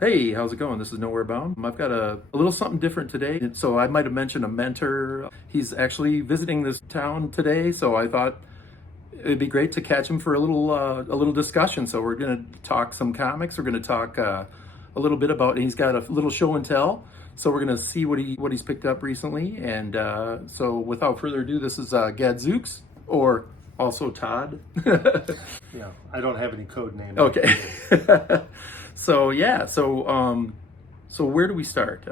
Hey, how's it going? This is Nowhere Bound. I've got a little something different today. So I might have mentioned a mentor. He's actually visiting this town today, so I thought it'd be great to catch him for a little discussion. So we're going to talk some comics. We're going to talk a little bit about. He's got a little show and tell. So we're going to see what he's picked up recently. And so without further ado, this is Gadzukes, or also Todd. Yeah, I don't have any code name. Okay. So yeah, so where do we start?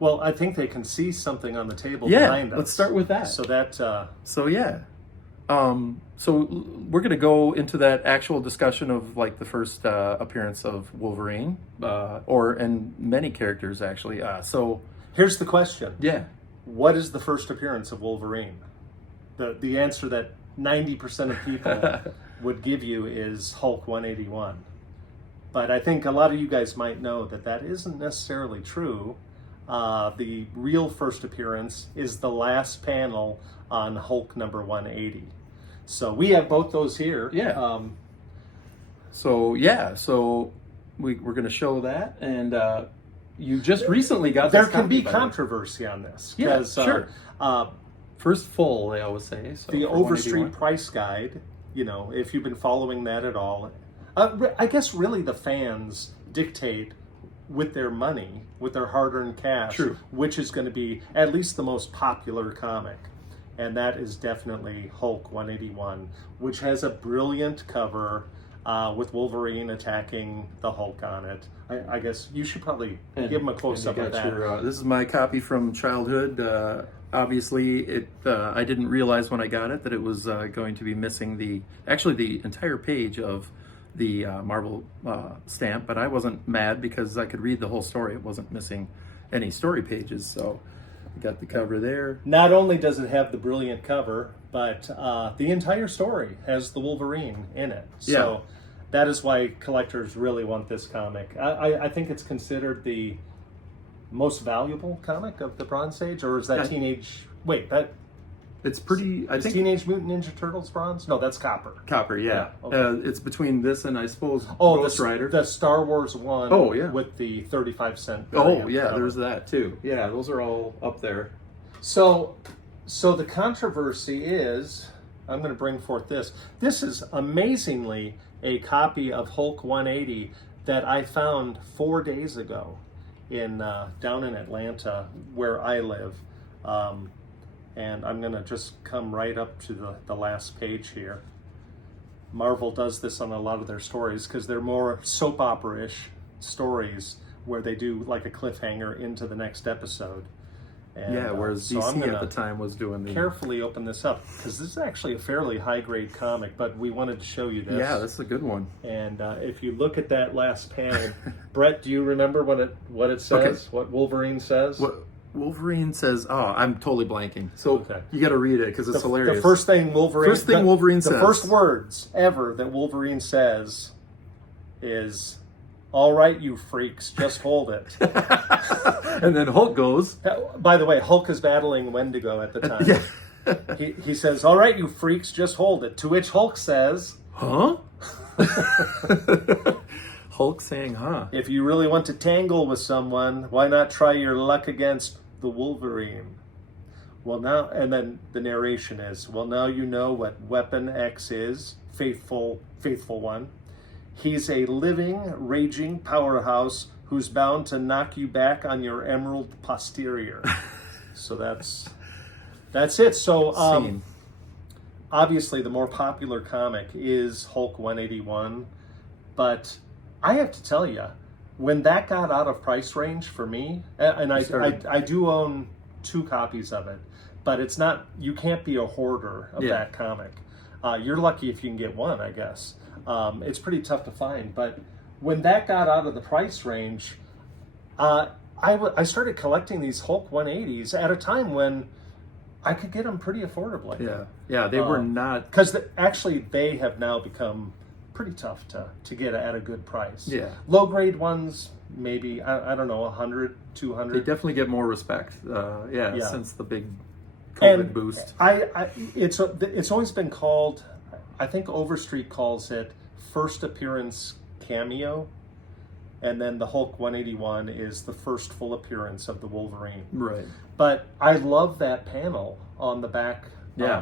Well, I think they can see something on the table Yeah, behind us. let's start with that. So that So yeah, so we're gonna go into that actual discussion of like the first appearance of Wolverine, and many characters actually. So here's the question: yeah, what is the first appearance of Wolverine? The answer that 90% of people would give you is Hulk 181. But I think a lot of you guys might know that that isn't necessarily true. The real first appearance is the last panel on Hulk number 180. So we have both those here. Yeah. So we're going to show that, and you just recently got. There this can copy, be by the way. controversy on this. Yeah, 'Cause, sure. First full, they always say. So the for Overstreet 181. price guide, if you've been following that at all, I guess really the fans dictate with their money, with their hard-earned cash, True. which is going to be at least the most popular comic. And that is definitely Hulk 181, which has a brilliant cover with Wolverine attacking the Hulk on it. I guess you should probably give him a close-up And of you that. got this is my copy from childhood. Obviously, I didn't realize when I got it that it was going to be missing the entire page of the Marvel stamp, but I wasn't mad because I could read the whole story. It wasn't missing any story pages, so I got the cover there. Not only does it have the brilliant cover, but the entire story has the Wolverine in it. So that is why collectors really want this comic. I think it's considered the most valuable comic of the Bronze Age, or is that It's pretty. I is think Teenage Mutant Ninja Turtles bronze? No, that's copper. copper. Yeah, Yeah, okay. it's between this and I suppose Oh, Ghost Rider. the Star Wars one. Oh, yeah. With the 35-cent. Oh variant yeah, cover. there's that too. Yeah, those are all up there. So the controversy is, I'm going to bring forth this. This is amazingly a copy of Hulk 180 that I found 4 days ago in down in Atlanta, where I live. And I'm going to just come right up to the last page here. Marvel does this on a lot of their stories because they're more soap opera-ish stories where they do like a cliffhanger into the next episode. And, Yeah, whereas so I'm DC at gonna the time was doing the. carefully open this up because this is actually a fairly high-grade comic, but we wanted to show you this. Yeah, that's a good one. And if you look at that last panel, Brett, do you remember what it says? Okay. What Wolverine says? What Wolverine says? Oh, I'm totally blanking. So Okay. you got to read it because it's hilarious. The first thing Wolverine Wolverine the says. first words ever that Wolverine says is, "All right, you freaks, just hold it." And then Hulk goes. By the way, Hulk is battling Wendigo at the time. Yeah. He says, "All right, you freaks, just hold it." To which Hulk says, Huh? Hulk saying, huh? "If you really want to tangle with someone, why not try your luck against the Wolverine?" Well, now, and then the narration is, "Well, now you know what Weapon X is, faithful one. He's a living, raging powerhouse who's bound to knock you back on your emerald posterior." So that's it. So Scene. obviously the more popular comic is Hulk 181, but I have to tell you, when that got out of price range for me, and I do own 2 copies of it, but it's not, you can't be a hoarder of that comic. You're lucky if you can get one, I guess. It's pretty tough to find, but when that got out of the price range, I started collecting these Hulk 180s at a time when I could get them pretty affordably. Yeah, they were not. Because actually they have now become pretty tough to get at a good price. Yeah. Low grade ones, maybe, I don't know, 100, 200. They definitely get more respect. Yeah. Since the big COVID And boost. it's always been called, I think Overstreet calls it first appearance cameo. and then the Hulk 181 is the first full appearance of the Wolverine. Right. But I love that panel on the back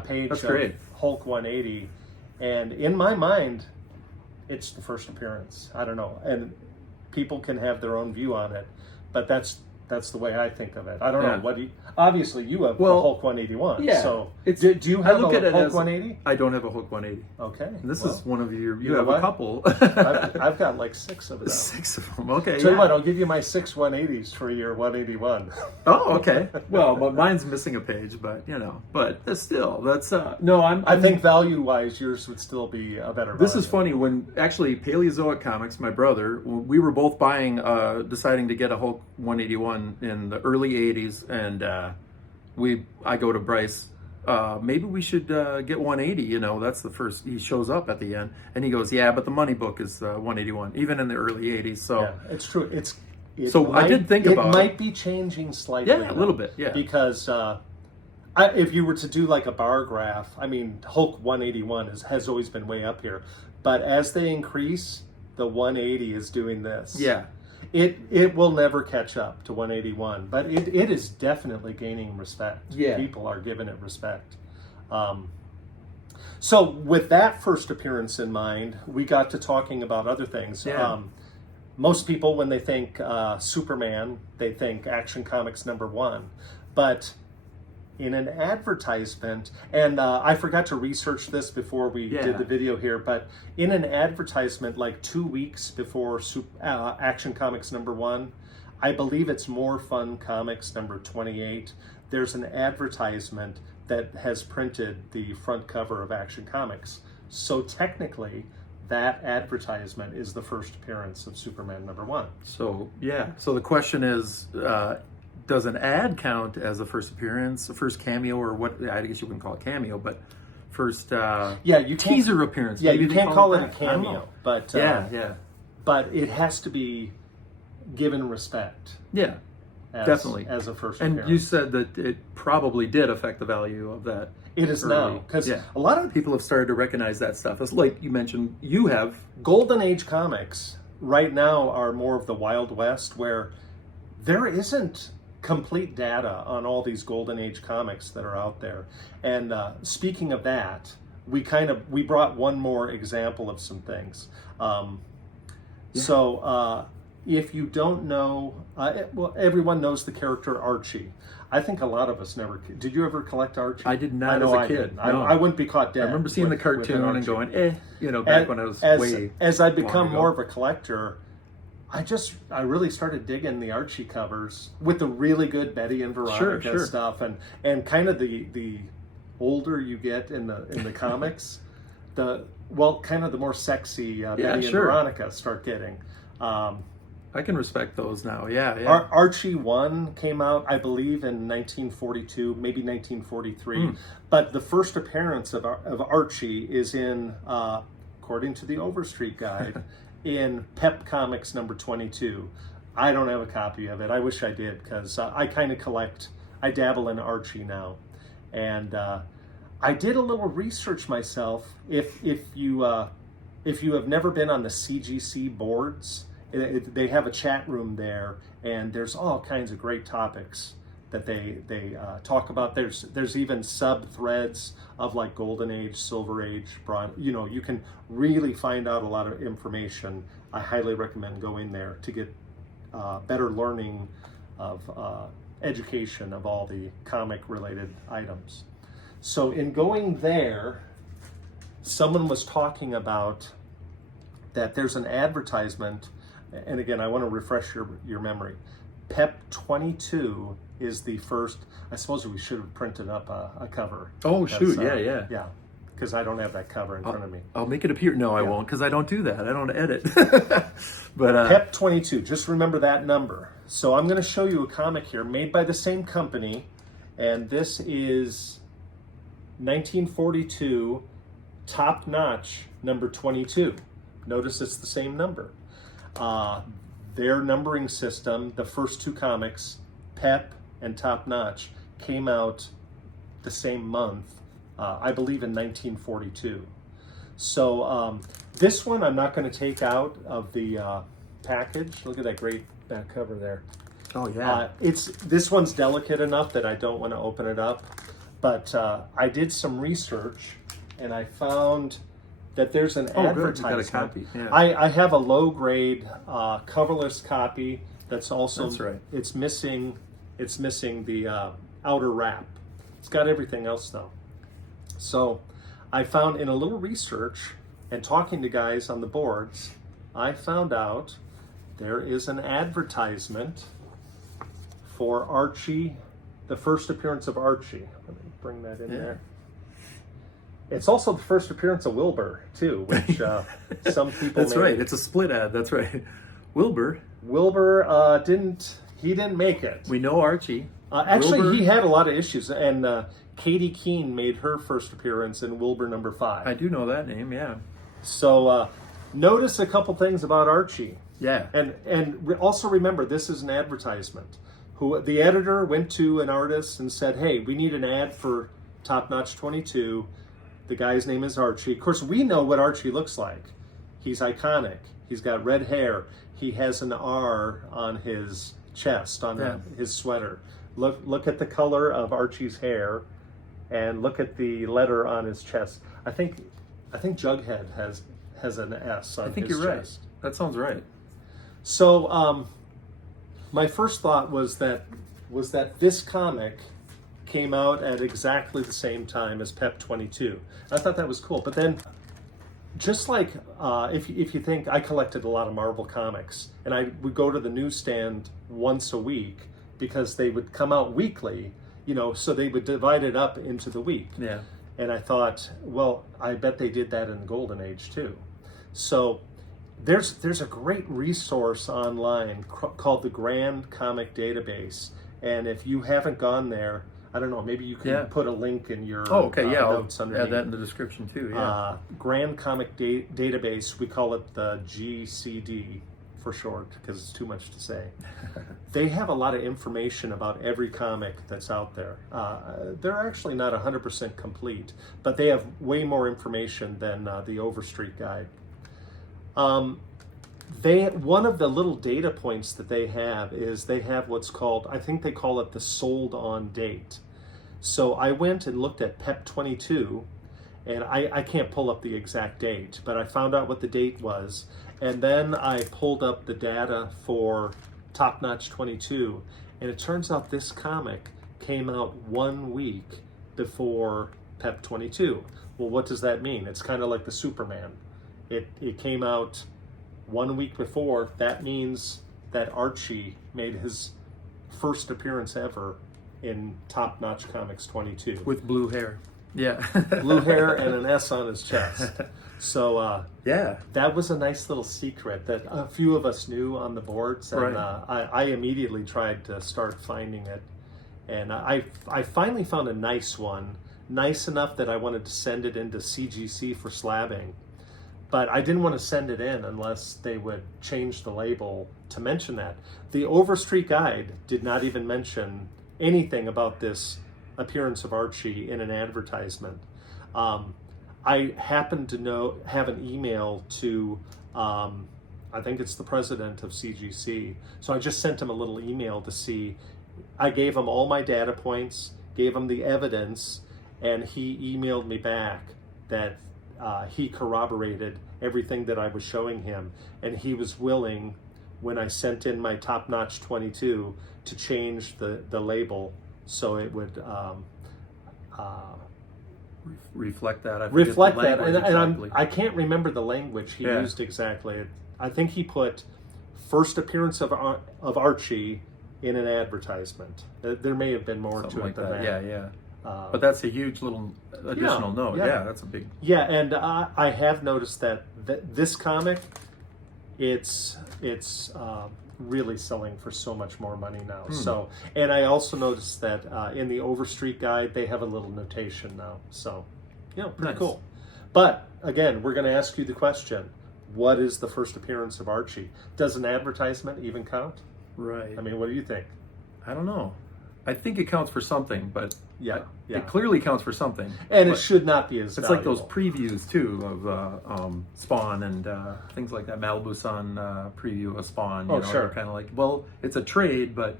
page that's of great. Hulk 180, and in my mind, it's the first appearance. I don't know, and people can have their own view on it, but that's the way I think of it. I don't know what obviously you have a Hulk 181. Yeah. So It's, do you have I look a at it Hulk as, 180? I don't have a Hulk 180. Okay. And this well, is one of your. You know have what? a couple. I've got like 6 of them. 6 of them. Okay. Tell you what, I'll give you my 6 180s for your 181. Oh, okay. Well, but mine's missing a page, but but still, that's no. I think value-wise, yours would still be a better. This value. is funny. When actually Paleozoic Comics, my brother, we were both buying, deciding to get a Hulk 181 in the early '80s, and I go to Bryce. Maybe we should get 180. That's the first. He shows up at the end, and he goes, "Yeah, but the money book is 181, even in the early '80s." So yeah, it's true. I did think about it. It might be changing slightly. Yeah, a little bit. Yeah, because if you were to do like a bar graph, I mean, Hulk 181 has always been way up here, but as they increase, the 180 is doing this. Yeah. It will never catch up to 181, but it is definitely gaining respect. Yeah. People are giving it respect. So with that first appearance in mind, we got to talking about other things. Yeah. Most people, when they think Superman, they think Action Comics #1. But in an advertisement, and I forgot to research this before we did the video here, but in an advertisement like 2 weeks before Action Comics #1, I believe it's More Fun Comics #28, there's an advertisement that has printed the front cover of Action Comics. So technically, that advertisement is the first appearance of Superman #1. So the question is, does an ad count as a first appearance, a first cameo, or what? I guess you wouldn't call it cameo, but first you teaser appearance. Yeah, Maybe you they can't call it a that. I don't know. cameo, but yeah, but it has to be given respect. Yeah, definitely as a first and appearance. you said that it probably did affect the value of that. It is now, because a lot of people have started to recognize that stuff. It's like you mentioned, you have Golden Age comics right now are more of the Wild West, where there isn't complete data on all these Golden Age comics that are out there. And speaking of that, we brought one more example of some things. So if you don't know, everyone knows the character Archie. I think a lot of us never. Did you ever collect Archie? I did not I know as a I kid. did. No. I wouldn't be caught dead. I remember seeing the cartoon and going, back when I was as I become long ago. more of a collector, I really started digging the Archie covers with the really good Betty and Veronica stuff, and kind of the older you get in the comics, the more sexy Betty and Veronica start getting. I can respect those now. Yeah. Archie 1 came out, I believe, in 1942, maybe 1943. But the first appearance of Archie is in, according to the Overstreet Guide, in Pep Comics #22. I don't have a copy of it. I wish I did, because I kind of collect. I dabble in Archie now, and I did a little research myself. If you have never been on the CGC boards, they have a chat room there, and there's all kinds of great topics that they talk about. There's even sub threads of like Golden Age, Silver Age, Bronze. You can really find out a lot of information. I highly recommend going there to get better learning of education of all the comic related items. So in going there, someone was talking about that there's an advertisement. And again, I want to refresh your memory. Pep 22 is the first. I suppose we should have printed up a cover. Oh, shoot. Yeah. Yeah, because I don't have that cover in front of me. I'll make it appear. No, I won't, because I don't do that. I don't edit. But Pep 22, just remember that number. So I'm going to show you a comic here made by the same company. And this is 1942 Top Notch #22. Notice it's the same number. Their numbering system, the first two comics, Pep and Top Notch, came out the same month, I believe in 1942. So this one I'm not going to take out of the package. Look at that great back cover there. Oh yeah. This one's delicate enough that I don't want to open it up, but I did some research and I found that there's an advertisement. Good. You got a copy. Yeah. I have a low grade coverless copy that's also. That's right. It's missing the outer wrap. It's got everything else though. So I found in a little research and talking to guys on the boards, I found out there is an advertisement for Archie, the first appearance of Archie. Let me bring that in there. It's also the first appearance of Wilbur too, which some people. That's right. It's a split ad. That's right. Wilbur didn't make it. We know Archie. Actually, Wilbur, he had a lot of issues, and Katie Keene made her first appearance in Wilbur number 5. I do know that name. Yeah. So notice a couple things about Archie. Yeah. And also remember, this is an advertisement. The editor went to an artist and said, "Hey, we need an ad for Top Notch 22. The guy's name is Archie." Of course, we know what Archie looks like. He's iconic. He's got red hair. He has an R on his chest, on his sweater. Look at the color of Archie's hair, and look at the letter on his chest. I think Jughead has an S on his chest. I think you're right. That sounds right. So my first thought was that this comic came out at exactly the same time as Pep 22. I thought that was cool. But then, just like if you think, I collected a lot of Marvel comics, and I would go to the newsstand once a week because they would come out weekly, so they would divide it up into the week. Yeah. And I thought, well, I bet they did that in the Golden Age too. So there's a great resource online called the Grand Comic Database, and if you haven't gone there, I don't know, maybe you can put a link in your notes underneath. I'll add that in the description too. Yeah. Grand Comic Database, we call it the GCD for short because it's too much to say. They have a lot of information about every comic that's out there. They're actually not 100% complete, but they have way more information than the Overstreet Guide. One of the little data points that they have is they have what's called, I think they call it the sold on date. So I went and looked at Pep 22, and I can't pull up the exact date, but I found out what the date was, and then I pulled up the data for Top Notch 22, and it turns out this comic came out 1 week before Pep 22. Well, what does that mean? It's kind of like the Superman. It came out 1 week before. That means that Archie made his first appearance ever in Top Notch Comics 22. With blue hair. Yeah. Blue hair and an S on his chest. So yeah, that was a nice little secret that a few of us knew on the boards, and I immediately tried to start finding it, and I finally found a nice one, nice enough that I wanted to send it into CGC for slabbing, but I didn't want to send it in unless they would change the label to mention that. The Overstreet Guide did not even mention anything about this appearance of Archie in an advertisement. I happened to have an email to, I think it's the president of CGC. So I just sent him a little email to see. I gave him all my data points, gave him the evidence, and he emailed me back that he corroborated everything that I was showing him. And he was willing, when I sent in my Top Notch 22, to change the label so it would reflect that. Reflect that, and I can't remember the language he used exactly. I think he put first appearance of Archie in an advertisement. There may have been more something to it like than that. Yeah. But that's a huge little additional note. Yeah, that's a big. Yeah, and I have noticed that this comic, it's really selling for so much more money now. So, and I also noticed that in the Overstreet Guide they have a little notation now. So, pretty cool. But again, we're going to ask you the question: what is the first appearance of Archie? Does an advertisement even count? Right. I mean, what do you think? I don't know. I think it counts for something, but Yeah, yeah. it clearly counts for something. And But it should not be as it's like valuable. those previews too of Spawn and things like that. Malibu Sun preview of Spawn. You Oh, know, sure. Kind of like, well, it's a trade, but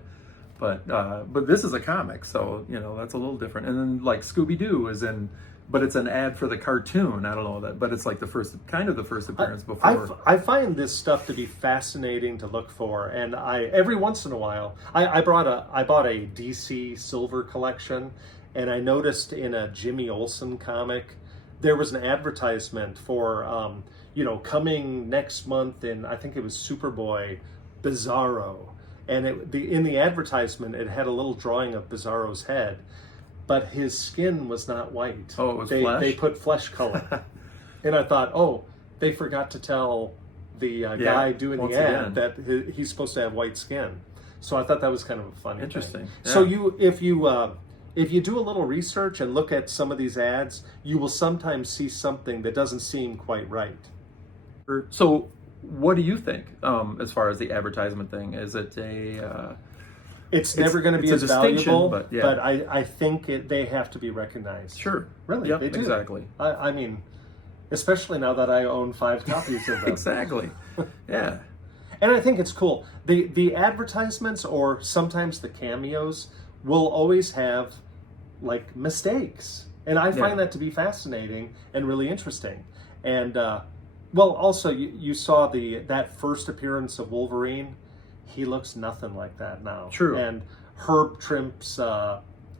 this is a comic, so you know that's a little different. And then like Scooby Doo is in, but it's an ad for the cartoon. I don't know that, but it's like the first appearance before. I find this stuff to be fascinating to look for, and I every once in a while I bought a DC Silver collection, and I noticed in a Jimmy Olsen comic there was an advertisement for coming next month in, I think it was Superboy, Bizarro, and in the advertisement it had a little drawing of Bizarro's head, but his skin was not white. Oh, it was they flesh? They put flesh color. And I thought, oh, they forgot to tell the guy doing the once ad again. that he's supposed to have white skin. So I thought that was kind of a funny Interesting. thing. Yeah. So if you do a little research and look at some of these ads, you will sometimes see something that doesn't seem quite right. So, what do you think as far as the advertisement thing? Is it a It's never going to be it's as a distinction, valuable, but yeah. I think they have to be recognized. Sure. Really, Yep, they do. exactly. I mean, especially now that I own 5 copies of them. Exactly. Yeah. And I think it's cool. The advertisements or sometimes the cameos will always have like mistakes. And I find that to be fascinating and really interesting. And also you saw that first appearance of Wolverine. He looks nothing like that now. True. And Herb Trimp's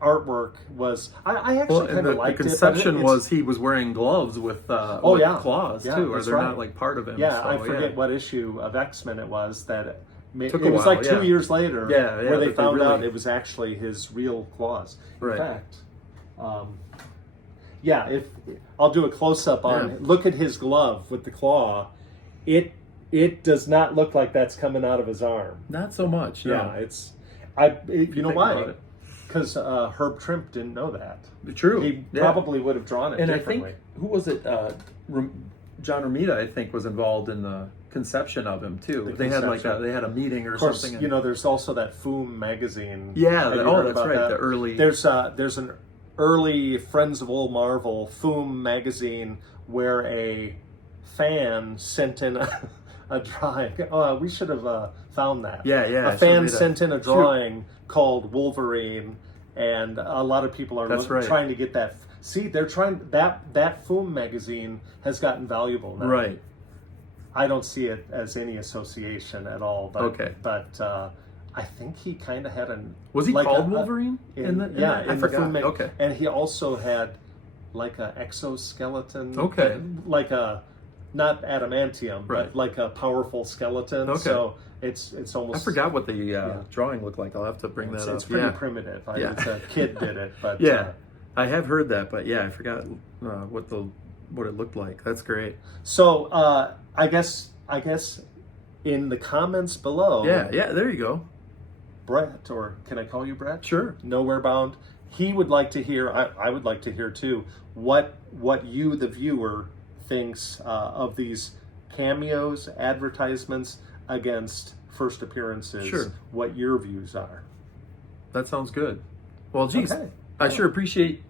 artwork was I actually kind of liked the it. conception was he was wearing gloves with claws Yeah, too, or that's they're right. not like part of him. Yeah, so, I forget what issue of X-Men it was that Took it a was while, like 2 years later where they that found really- out it was actually his real claws. In Right. fact, if I'll do a close-up on look at his glove with the claw, it does not look like that's coming out of his arm. Not so much. No. Yeah, you know think why? about it. Because Herb Trimp didn't know that. True. He Yeah. probably would have drawn it And differently. I think who was it? John Romita, I think, was involved in the conception of him too. They had a meeting or Of course, something. there's also that Foom magazine. Yeah, Have you oh, heard that's about right, that? the early- There's an early Friends of Old Marvel Foom magazine where a fan sent in a drawing. Oh, we should have found that. Yeah, yeah, A I fan should've sent in a drawing called Wolverine, and a lot of people are That's right. trying to get that. See, they're trying that Foom magazine has gotten valuable now. Right. I don't see it as any association at all. But, Okay. But I think he kind of had an. Was he like called Wolverine? In that? the forgot. Foom mag- Okay. And he also had like a exoskeleton. Okay. Like a, not adamantium, Right. but like a powerful skeleton. Okay. So it's almost. I forgot what the drawing looked like. I'll have to bring that up. It's pretty Yeah. primitive. Yeah. It's a kid did it, but Yeah, I have heard that, but yeah, I forgot what it looked like. That's great. So I guess in the comments below. Yeah, there you go. Brett, or can I call you Brett? Sure. Nowhere Bound. He would like to hear. I would like to hear too. What you, the viewer, thinks of these cameos, advertisements against first appearances. Sure. What your views are. That sounds good. Well, geez, Okay. I sure appreciate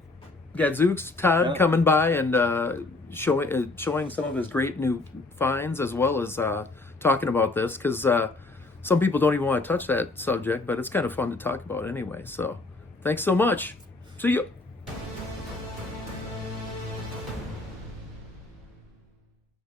Gadzukes, Todd, Yeah. coming by and showing some of his great new finds, as well as talking about this, because some people don't even want to touch that subject, but it's kind of fun to talk about anyway. So, thanks so much. See you.